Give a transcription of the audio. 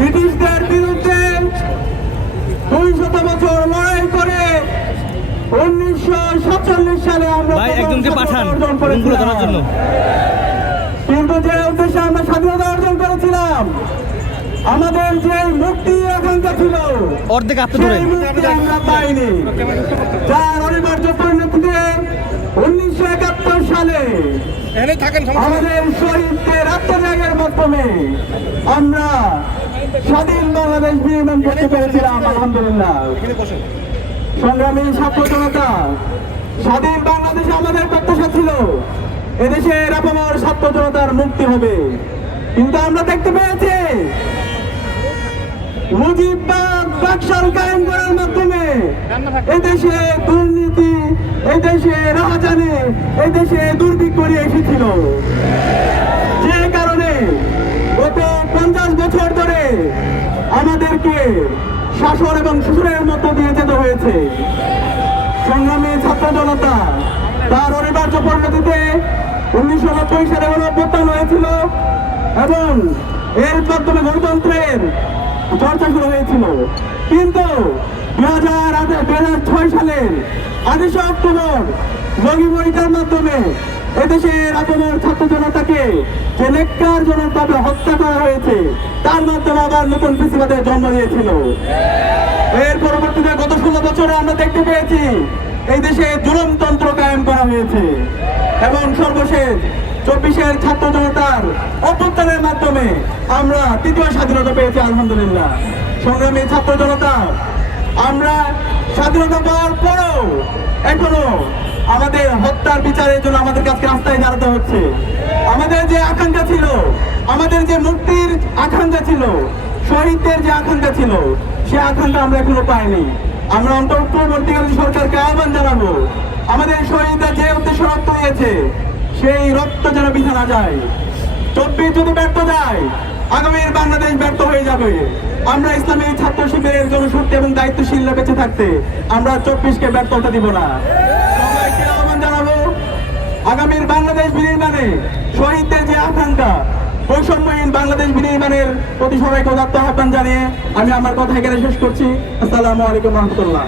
ব্রিটিশদের বিরুদ্ধে দুই শত বছর লড়াই করে উনিশশো সাতচল্লিশ সালে আমরা একজনকে স্বাধীনতা পাঠান অর্জন করেছিলাম। জন্য। কিন্তু যে উদ্দেশ্যে আমরা স্বাধীনতা অর্জন করেছিলাম আমাদের যে মুক্তি আকাঙ্ক্ষা ছিল অর্ধেক সেই মুক্তি আমরা পাইনি। যার অনিবার্য পরিণতিতে উনিশশো একাত্তর সালে আমাদের শহীদদের আত্মত্যাগের আমরা স্বাধীন বাংলাদেশ বিনির্মাণ করতে পেরেছিলাম আলহামদুলিল্লাহ। সংগ্রামী ছাত্র জনতা স্বাধীন বাংলাদেশ আমাদের প্রত্যাশা ছিল। এদেশের আপামর ছাত্র জনতার মুক্তি হবে। কিন্তু আমরা দেখতে পেয়েছি মুজিববাদ বাকশাল কায়েম করার মাধ্যমে এদেশে দুর্নীতি এদেশে রাহাজানি এদেশে দুর্ভিক্ষ নিয়ে এসেছিল যে কারণে গত পঞ্চাশ বছর ধরে আমাদেরকে শাসন এবং শ্বশুরের মধ্য দিয়ে যেতে হয়েছে। সংগ্রামী ছাত্র জনতা, তার অনিবার্য পরিণতিতে উনিশশো নব্বই সালে গণঅভ্যুত্থান হয়েছিল এবং এর মাধ্যমে গণতন্ত্রের চর্চা শুরু হয়েছিল। কিন্তু দুই হাজার দুই হাজার ছয় সালের আঠাশে অক্টোবর লগিবইটার মাধ্যমে এদেশের আপনের ছাত্র জনতাকে যে জনতাকে হত্যা করা হয়েছে। তার মাধ্যমে আবার নতুন কৃষিবাদের জন্ম দিয়েছিল। এর পরবর্তীতে গত ষোলো বছরে আমরা দেখতে পেয়েছি, এই দেশে জুলমতন্ত্র কায়েম করা হয়েছে। এবং সর্বশেষ চব্বিশের ছাত্র জনতার অভ্যুত্থানের মাধ্যমে আমরা তৃতীয় স্বাধীনতা পেয়েছি, আলহামদুলিল্লাহ। সংগ্রামী ছাত্র জনতা, আমরা স্বাধীনতা পাওয়ার পরেও এখনও আমাদের হত্যার বিচারের জন্য আমাদের কাছে রাস্তায় দাঁড়াতে হচ্ছে। আমাদের যে আকাঙ্ক্ষা ছিল, আমাদের যে মুক্তির আকাঙ্ক্ষা ছিল, শহীদদের যে আকাঙ্ক্ষা ছিল, সে আকাঙ্ক্ষা আমরা এখনও পাইনি। আমরা অন্তর্বর্তীকালীন সরকারকে আহ্বান জানাব, আমাদের শহীদরা যে উদ্দেশ্য রক্ত দিয়েছে, সেই রক্ত যেন বিধা না যায়। চব্বিশ যদি ব্যর্থ যায়, আগামীর বাংলাদেশ ব্যর্থ হয়ে যাবে। আমরা ইসলামী ছাত্র শিবিরের জনশক্তি এবং দায়িত্বশীল বেঁচে থাকতে আমরা চব্বিশকে ব্যর্থতা দিব না। সবাইকে আহ্বান জানাব, আগামীর বাংলাদেশ বিনির্মাণে শহীদদের যে আকাঙ্ক্ষা, বৈষম্যহীন বাংলাদেশ বিনির্মাণের প্রতি সবাইকে উদাত্ত আহ্বান জানিয়ে আমি আমার কথা এখানে শেষ করছি। আসসালামু আলাইকুম রহমতুল্লাহ।